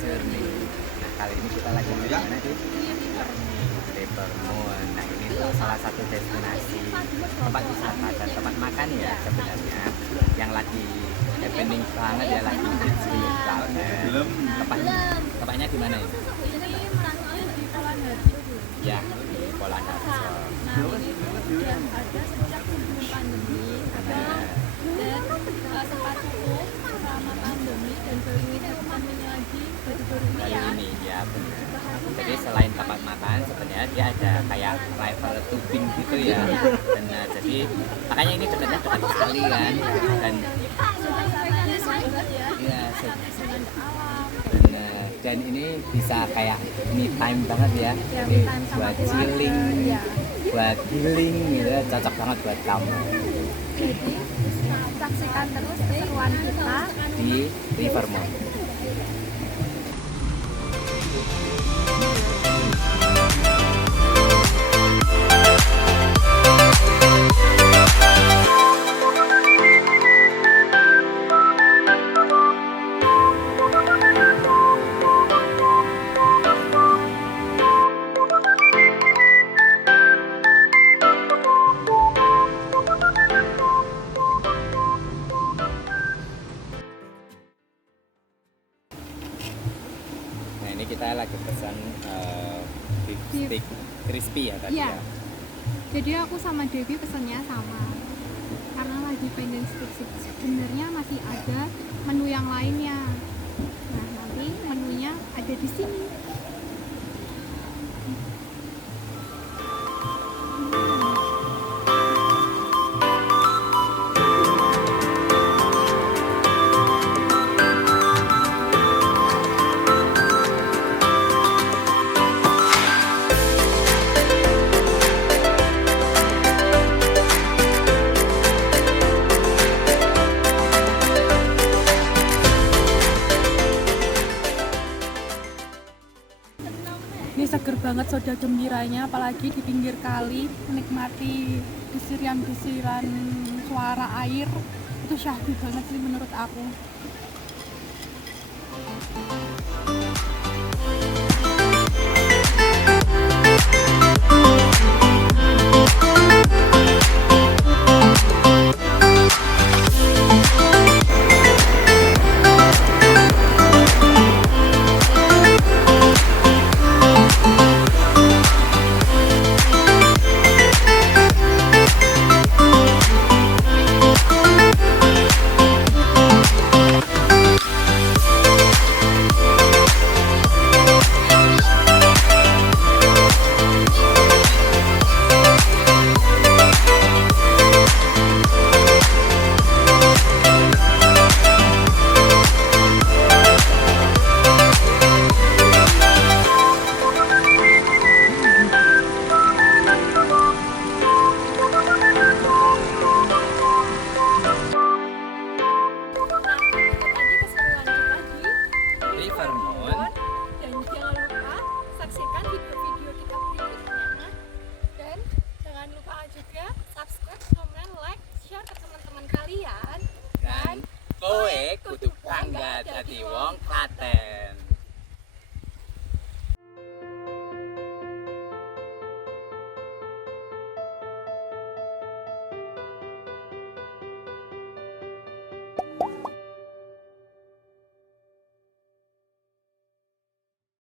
journey. Nah, kali ini kita lagi di mana sih? Rivermoon. Nah, ini tuh salah satu destinasi tempat wisata dan tempat makan ya sebenarnya yang lagi happening banget ya, lagi hits banget. Tempatnya di mana ini? Di Polanharjo. Ya, di Polanharjo. Nah, ini tuh udah ada sejak sebelum pandemi. Dan sempat tutup selama pandemi dan baru ini pandeminya lagi baru-baru ini ya. Ini ya benar. Jadi selain tempat makan sebenarnya dia ada kayak river tubing gitu ya. Benar. Jadi makanya ini dekatnya dekat sekali kan. Dan Suasananya sangat ya. ya Dengan alam. benar. Dan ini bisa kayak me time banget ya. Ya, Ini me time sama buat keluarga, chilling, ya. buat healing gitu, cocok banget buat kamu Jadi saksikan terus keseruan kita di Rivermoon. Nah, ini kita lagi pesan beef stick crispy ya tadi Iya. ya. Jadi aku sama Devi pesennya sama. Karena lagi pengen skripsi, sebenarnya masih ada menu yang lainnya. Nah, nanti menunya ada di sini. Ini seger banget soda gembiranya, apalagi di pinggir kali, menikmati desiran-desiran suara air. Itu syahdu banget sih menurut aku. Rivermoon. Dan jangan lupa saksikan video-video kita berikutnya. Dan jangan lupa juga subscribe, comment, like, share ke teman-teman kalian. Dan kowe kudu bangga dadi wong Klaten.